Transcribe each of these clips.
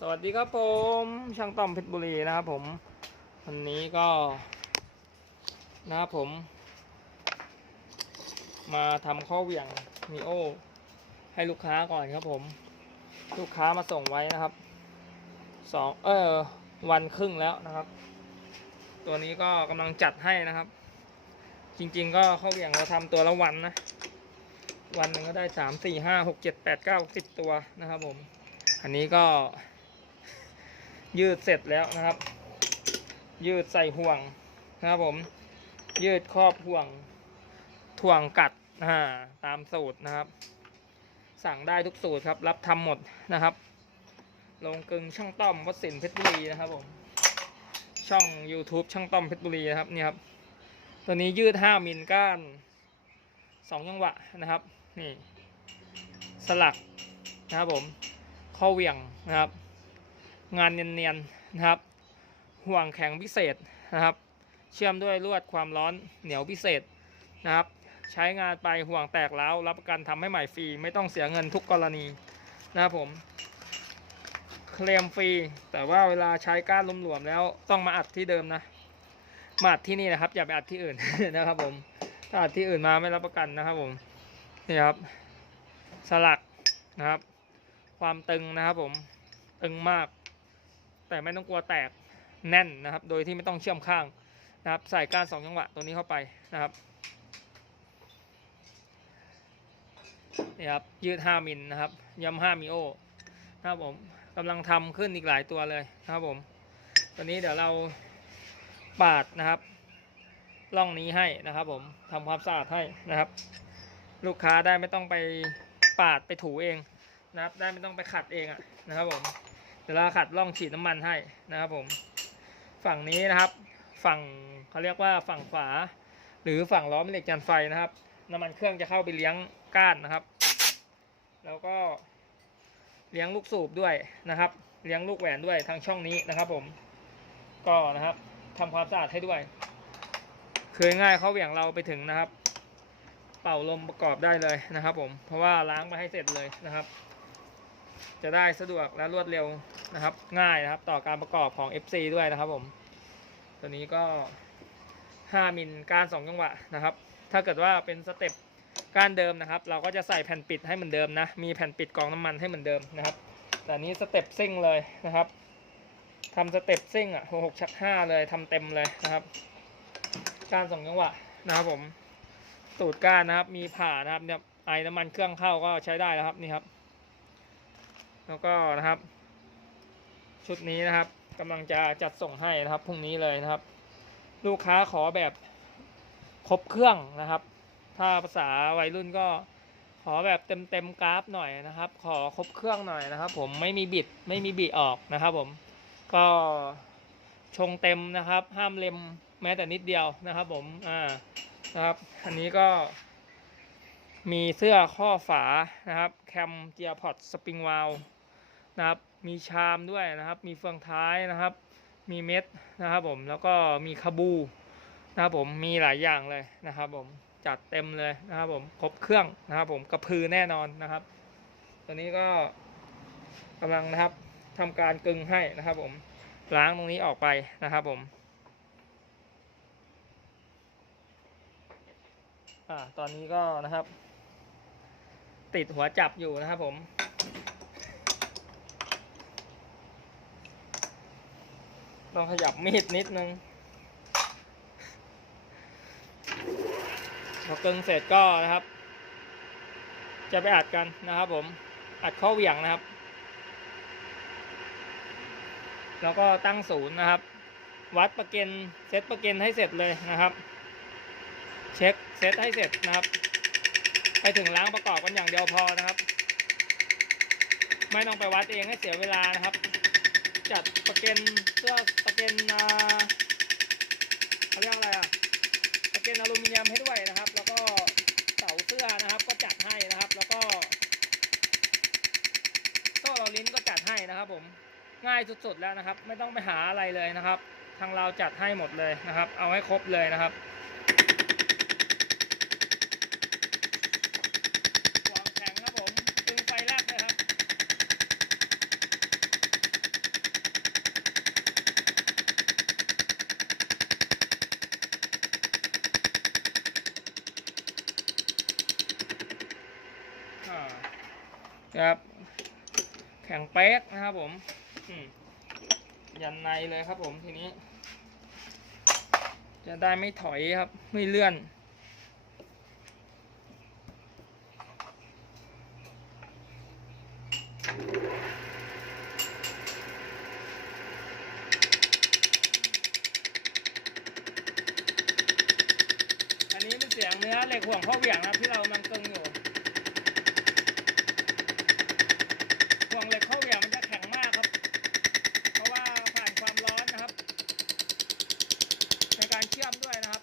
สวัสดีครับผม ช่างต้อมเพชรบุรีนะครับผม วันนี้ก็นะครับผม มาทำข้อเหวี่ยงมีโอ ให้ลูกค้าก่อนครับผม ลูกค้ามาส่งไว้นะครับสองเออวันครึ่งแล้วนะครับ ตัวนี้ก็กำลังจัดให้นะครับ จริง ๆ ก็ข้อเหวี่ยงเราทำตัวละวันนะวันหนึ่งก็ได้สามสี่ห้าหกเจ็ดแปดเก้าสิบตัวนะครับผม อันนี้ก็ ยืดเสร็จแล้วนะครับ ยืดใส่ห่วงนะครับผม ยืดครอบห่วงถ่วงกัดอ่าตามสูตรนะครับ สั่งได้ทุกสูตรครับ รับทำหมดนะครับ ลงกึงช่างต้อมวัดสินเพชรบุรีนะครับผม ช่อง YouTube ช่างต้อมเพชรบุรีนะครับนี่ครับ ตัวนี้ยืด 5มิลก้าน2จังหวะนะครับ นี่ สลักนะครับผม ข้อเหวี่ยงนะครับ งานเนียนๆนะครับ ห่วงแข็งพิเศษนะครับ เชื่อมด้วยลวดความร้อนเหนียวพิเศษนะครับ ใช้งานไปห่วงแตกแล้วรับประกันทำให้ใหม่ฟรีไม่ต้องเสียเงินทุกกรณีนะครับผมเคลมฟรีแต่ว่าเวลาใช้ก้านหลวมๆแล้วต้องมาอัดที่เดิมนะมาอัดที่นี่นะครับ อย่าไปอัดที่อื่นนะครับผมถ้าอัดที่อื่นมาไม่รับประกันนะครับผมนี่ครับ สลักนะครับ ความตึงนะครับผมตึงมาก แต่ไม่ต้องกลัวแตกแน่นนะครับ โดยที่ไม่ต้องเชื่อมข้างนะครับ ใส่ก้านสองจังหวะตัวนี้เข้าไปนะครับนี่ครับยืด5มิลนะครับยำ5มิโอนะครับผมกำลังทำขึ้นอีกหลายตัวเลยนะครับผมตัวนี้เดี๋ยวเราปาดนะครับร่องนี้ให้นะครับผมทำความสะอาดให้นะครับ ลูกค้าได้ไม่ต้องไปปาดไปถูเองนะครับ ได้ไม่ต้องไปขัดเองอะนะครับผม เดี๋ยวเราขัดร่องฉีดน้ำมันให้นะครับผม ฝั่งนี้นะครับ ฝั่งเขาเรียกว่าฝั่งขวา หรือฝั่งล้อมเหล็กจันไฟนะครับ น้ำมันเครื่องจะเข้าไปเลี้ยงก้านนะครับ แล้วก็เลี้ยงลูกสูบด้วยนะครับ เลี้ยงลูกแหวนด้วยทางช่องนี้นะครับ ผม ก็นะครับทำความสะอาดให้ด้วย คือง่ายเขาเหวี่ยงเราไปถึงนะครับ เป่าลมประกอบได้เลยนะครับ ผม เพราะว่าล้างมาให้เสร็จเลยนะครับ จะได้สะดวกและรวดเร็วนะครับ ง่ายนะครับ ต่อการประกอบของ FC ด้วยนะครับผม ตัวนี้ก็ 5 มิลก้าน2จังหวะนะครับ ถ้าเกิดว่าเป็นสเต็ปก้านเดิมนะครับ เราก็จะใส่แผ่นปิดให้เหมือนเดิมนะ มีแผ่นปิดกองน้ำมันให้เหมือนเดิมนะครับ แต่นี้สเต็ปซิ่งเลยนะครับทำสเต็ปซิ่งอะหกชักห้าเลยทำเต็มเลยนะครับก้านสองจังหวะนะครับผมสูตรก้านนะครับ มีผ่านะครับเนี่ยไอ้น้ำมันเครื่องเข้าก็ใช้ได้แล้วครับนี่ครับ แล้วก็นะครับ ชุดนี้นะครับกำลังจะจัดส่งให้นะครับพรุ่งนี้เลยนะครับ ลูกค้าขอแบบครบเครื่องนะครับ ถ้าภาษาวัยรุ่นก็ขอแบบเต็มเต็มกราฟหน่อยนะครับ ขอครบเครื่องหน่อยนะครับ ผมไม่มีบิดไม่มีบิออกนะครับ ผมก็ชงเต็มนะครับ ห้ามเล็มแม้แต่นิดเดียวนะครับ ผมอ่านะครับ อันนี้ก็ มีเสื้อข้อฝานะครับ แคมเจียพอตสปริงวาล นะครับ มีชามด้วยนะครับ มีเฟืองท้ายนะครับ มีเม็ดนะครับผม แล้วก็มีคาบูนะครับผม มีหลายอย่างเลยนะครับผม จัดเต็มเลยนะครับผม ครบเครื่องนะครับผม กระพือแน่นอนนะครับตัวนี้ก็กำลังนะครับทำการกึงให้นะครับผม ล้างตรงนี้ออกไปนะครับผมอ่าตอนนี้ก็นะครับ ติดหัวจับอยู่นะครับผม ต้องขยับมีดนิดนึง พอกึงเสร็จก็นะครับ จะไปอัดกันนะครับผม อัดข้อเหวี่ยงนะครับ แล้วก็ตั้งศูนย์นะครับ วัดประเกนเซตประเกนให้เสร็จเลยนะครับ เช็คเซตให้เสร็จนะครับ ไปถึงล้างประกอบกันอย่างเดียวพอนะครับ ไม่ต้องไปวัดเองให้เสียเวลานะครับ จัดประเกนเสื้อประเกนอ่าเขาเรียกอะไรอะประเกนอลูมิเนียมให้ด้วยนะครับ แล้วก็เสาเสื้อนะครับ ก็จัดให้นะครับ แล้วก็โซ่เราลิ้นก็จัดให้นะครับ ผมง่ายสุดๆแล้วนะครับ ไม่ต้องไปหาอะไรเลยนะครับ ทางเราจัดให้หมดเลยนะครับ เอาให้ครบเลยนะครับ วางแข็งครับผมตึงไฟแรกเลยครับ นะ ครับ แข็งเป๊กนะครับผมยันในเลยครับผมทีนี้ จะได้ไม่ถอยครับ ไม่เลื่อน อันนี้เป็นเสียงเนื้อเหล็กห่วงข้อเหวี่ยงนะครับที่เรามันตึงอยู่ ห่วงเหล็กข้าเหวี่ยงมันจะแข็งมากครับ เพราะว่าผ่านความร้อนนะครับ ในการเชื่อมด้วยนะครับ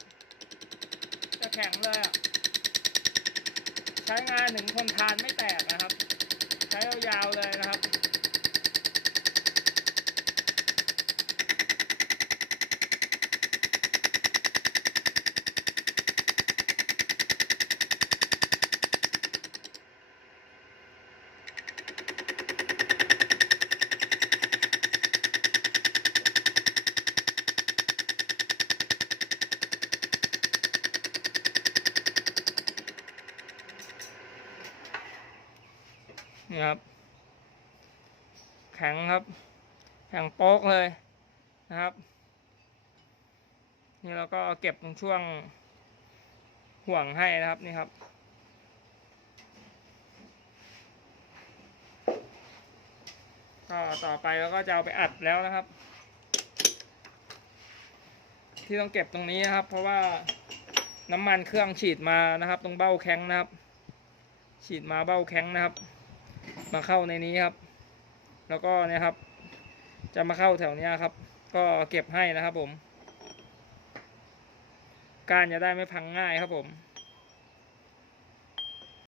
จะแข็งเลยใช้งานถึงคนทานไม่แตกนะครับ ใช้ยาวๆเลยนะครับ นี่ครับ แข็งครับ แข็งโป๊กเลยนะครับ นี่เราก็เก็บตรงช่วงห่วงให้นะครับนี่ครับ ก็ต่อไปเราก็จะเอาไปอัดแล้วนะครับ ที่ต้องเก็บตรงนี้นะครับ เพราะว่าน้ำมันเครื่องฉีดมานะครับ ตรงเบ้าแข้งนะครับ ฉีดมาเบ้าแข้งนะครับ มาเข้าในนี้ครับ แล้วก็เนี่ยครับ จะมาเข้าแถวเนี้ยครับ ก็เก็บให้นะครับผม การจะได้ไม่พังง่ายครับผม